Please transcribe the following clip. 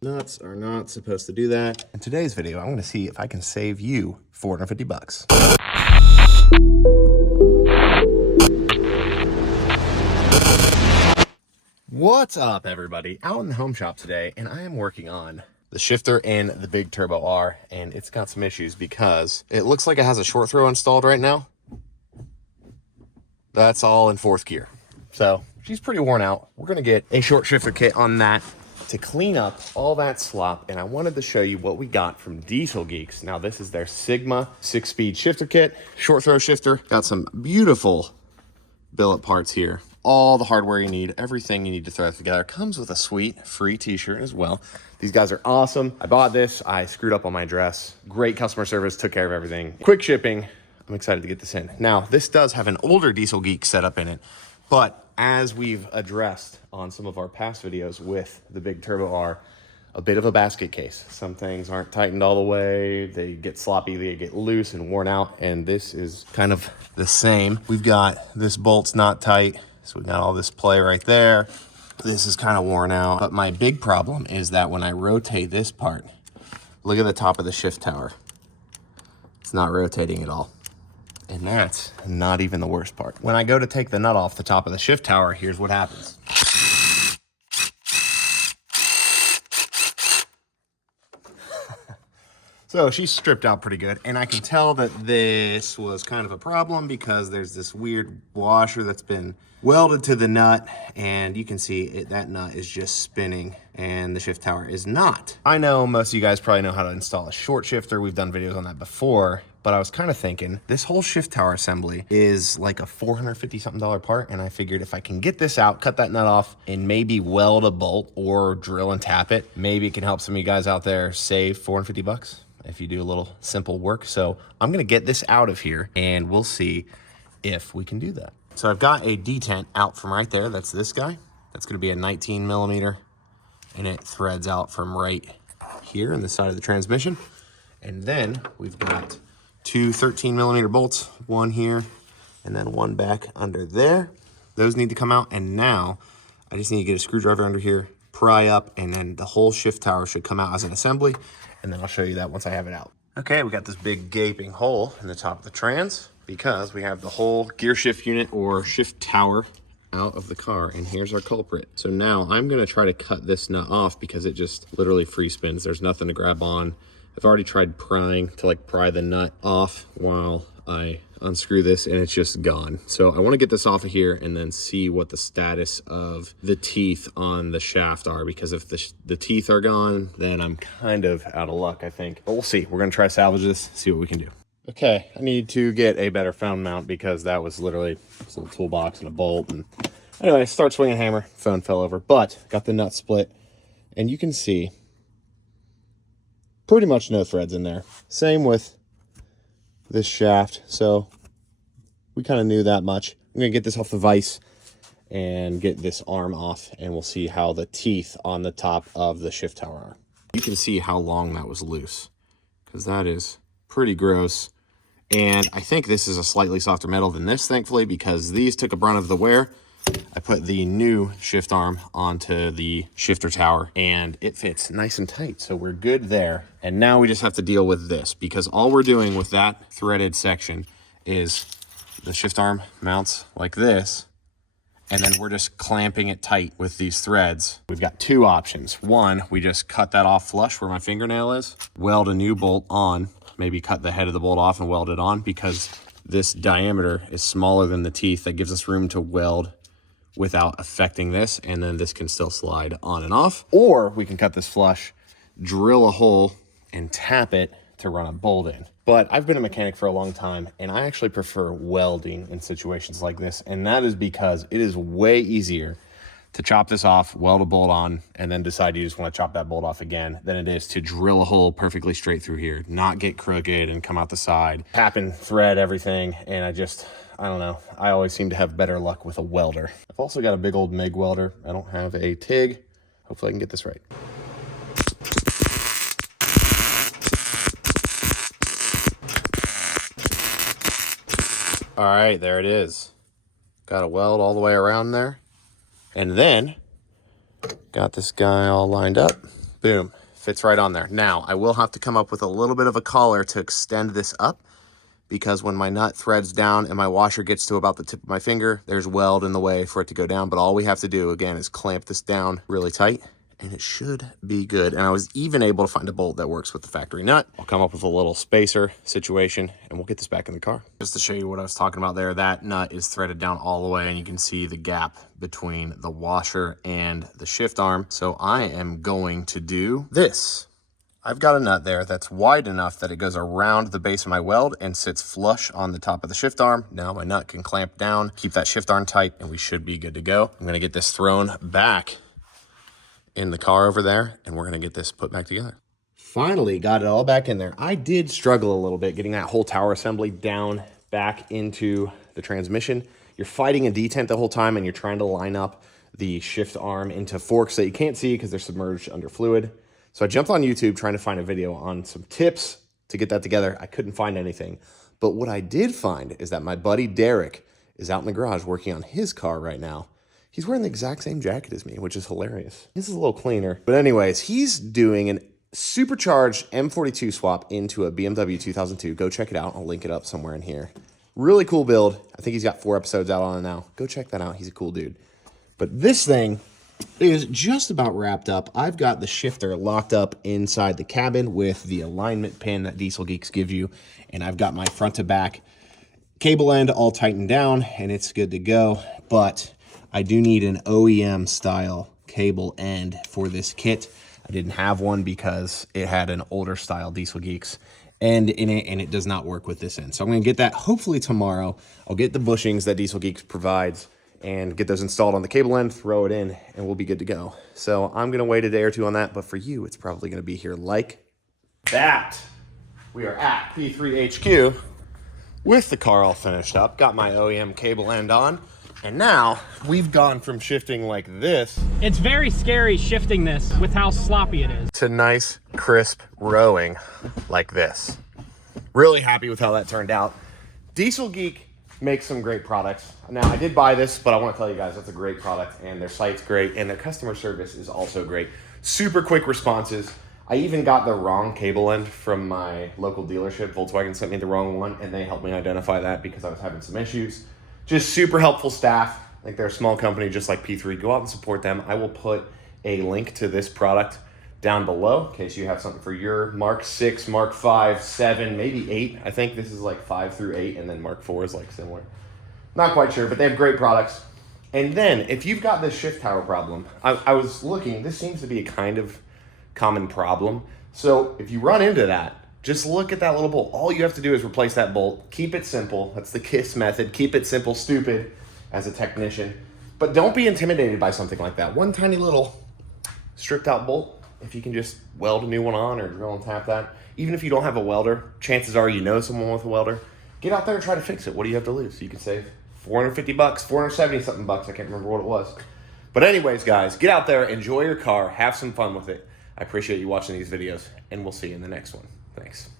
Nuts are not supposed to do that. In today's video, I'm going to see if I can save you 450 bucks. What's up, everybody? Out in the home shop today, and I am working on the shifter in the big Turbo R, and it's got some issues because it looks like it has a short throw installed right now. That's all in fourth gear. So she's pretty worn out. We're gonna get a short shifter kit on that to clean up all that slop. And I wanted to show you what we got from Diesel Geeks. Now this is their Sigma 6-speed shifter kit, short throw shifter. Got some beautiful billet parts here. All the hardware you need, everything you need to throw it together. Comes with a sweet free t-shirt as well. These guys are awesome. I bought this, I screwed up on my address. Great customer service, took care of everything. Quick shipping. I'm excited to get this in. Now, this does have an older Diesel Geek setup in it, but as we've addressed on some of our past videos with the big Turbo R, a bit of a basket case. Some things aren't tightened all the way. They get sloppy, they get loose and worn out, and this is kind of the same. We've got this bolt's not tight, so we got all this play right there. This is kind of worn out, but my big problem is that when I rotate this part, look at the top of the shift tower. It's not rotating at all. And that's not even the worst part. When I go to take the nut off the top of the shift tower, here's what happens. So she's stripped out pretty good, and I can tell that this was kind of a problem because there's this weird washer that's been welded to the nut, and you can see that nut is just spinning and the shift tower is not. I know most of you guys probably know how to install a short shifter. We've done videos on that before, but I was kind of thinking this whole shift tower assembly is like a $450 something part, and I figured if I can get this out, cut that nut off, and maybe weld a bolt or drill and tap it, maybe it can help some of you guys out there save 450 bucks. If you do a little simple work. So I'm gonna get this out of here and we'll see if we can do that. So I've got a detent out from right there. That's this guy. That's gonna be a 19 millimeter, and it threads out from right here on the side of the transmission. And then we've got two 13 millimeter bolts, one here and then one back under there. Those need to come out, and now I just need to get a screwdriver under here, pry up, and then the whole shift tower should come out as an assembly. And then I'll show you that once I have it out. Okay, we got this big gaping hole in the top of the trans because we have the whole gear shift unit or shift tower out of the car, and here's our culprit. So now I'm gonna try to cut this nut off because it just literally free spins. There's nothing to grab on. I've already tried prying to pry the nut off while I unscrew this, and it's just gone. So I want to get this off of here and then see what the status of the teeth on the shaft are, because if the teeth are gone, then I'm kind of out of luck, I think. But we'll see. We're going to try salvage this, see what we can do. Okay, I need to get a better phone mount because that was literally this little toolbox and a bolt. And anyway, start swinging hammer, phone fell over, but got the nut split, and you can see pretty much no threads in there. Same with this shaft, so we kind of knew that much. I'm gonna get this off the vise and get this arm off, and we'll see how the teeth on the top of the shift tower are. You can see how long that was loose, because that is pretty gross. And I think this is a slightly softer metal than this, thankfully, because these took a brunt of the wear. I put the new shift arm onto the shifter tower, and it fits nice and tight, so we're good there. And now we just have to deal with this, because all we're doing with that threaded section is the shift arm mounts like this, and then we're just clamping it tight with these threads. We've got two options. One, we just cut that off flush where my fingernail is, weld a new bolt on, maybe cut the head of the bolt off and weld it on, because this diameter is smaller than the teeth. That gives us room to weld without affecting this, and then this can still slide on and off. Or we can cut this flush, drill a hole, and tap it to run a bolt in. But I've been a mechanic for a long time, and I actually prefer welding in situations like this, and that is because it is way easier to chop this off, weld a bolt on, and then decide you just want to chop that bolt off again than it is to drill a hole perfectly straight through here, not get crooked and come out the side, tap and thread everything, and I don't know. I always seem to have better luck with a welder. I've also got a big old MIG welder. I don't have a TIG. Hopefully I can get this right. All right, there it is. Got a weld all the way around there. And then got this guy all lined up. Boom, fits right on there. Now, I will have to come up with a little bit of a collar to extend this up, because when my nut threads down and my washer gets to about the tip of my finger, there's weld in the way for it to go down. But all we have to do, again, is clamp this down really tight, and it should be good. And I was even able to find a bolt that works with the factory nut. I'll come up with a little spacer situation, and we'll get this back in the car. Just to show you what I was talking about there, that nut is threaded down all the way, and you can see the gap between the washer and the shift arm. So I am going to do this. I've got a nut there that's wide enough that it goes around the base of my weld and sits flush on the top of the shift arm. Now my nut can clamp down, keep that shift arm tight, and we should be good to go. I'm gonna get this thrown back in the car over there, and we're gonna get this put back together. Finally got it all back in there. I did struggle a little bit getting that whole tower assembly down back into the transmission. You're fighting a detent the whole time, and you're trying to line up the shift arm into forks that you can't see because they're submerged under fluid. So I jumped on YouTube trying to find a video on some tips to get that together. I couldn't find anything. But what I did find is that my buddy Derek is out in the garage working on his car right now. He's wearing the exact same jacket as me, which is hilarious. This is a little cleaner. But anyways, he's doing an supercharged M42 swap into a BMW 2002. Go check it out. I'll link it up somewhere in here. Really cool build. I think he's got 4 episodes out on it now. Go check that out. He's a cool dude. But this thing is just about wrapped up. I've got the shifter locked up inside the cabin with the alignment pin that Diesel Geeks give you. And I've got my front to back cable end all tightened down, and it's good to go. But I do need an OEM style cable end for this kit. I didn't have one because it had an older style Diesel Geeks end in it, and it does not work with this end. So I'm gonna get that hopefully tomorrow. I'll get the bushings that Diesel Geeks provides and get those installed on the cable end, throw it in, and we'll be good to go. So I'm gonna wait a day or two on that, but for you, it's probably gonna be here like that. We are at P3 HQ with the car all finished up, got my OEM cable end on, and now we've gone from shifting like this. It's very scary shifting this with how sloppy it is. To nice, crisp rowing like this. Really happy with how that turned out. Diesel Geek makes some great products. Now, I did buy this, but I want to tell you guys that's a great product, and their site's great, and their customer service is also great. Super quick responses. I even got the wrong cable end from my local dealership. Volkswagen sent me the wrong one, and they helped me identify that because I was having some issues. Just super helpful staff. Like, they're a small company just like P3. Go out and support them. I will put a link to this product down below in case you have something for your Mark 6, Mark 5, 7, maybe 8. I think this is like 5 through 8, and then Mark 4 is like similar. Not quite sure, but they have great products. And then if you've got this shift tower problem, I was looking, this seems to be a kind of common problem. So if you run into that, just look at that little bolt. All you have to do is replace that bolt. Keep it simple. That's the KISS method. Keep it simple, stupid, as a technician. But don't be intimidated by something like that. One tiny little stripped out bolt. If you can just weld a new one on or drill and tap that. Even if you don't have a welder, chances are you know someone with a welder. Get out there and try to fix it. What do you have to lose? You can save $450, 470 something bucks. I can't remember what it was. But anyways, guys, get out there, enjoy your car, have some fun with it. I appreciate you watching these videos, and we'll see you in the next one. Thanks.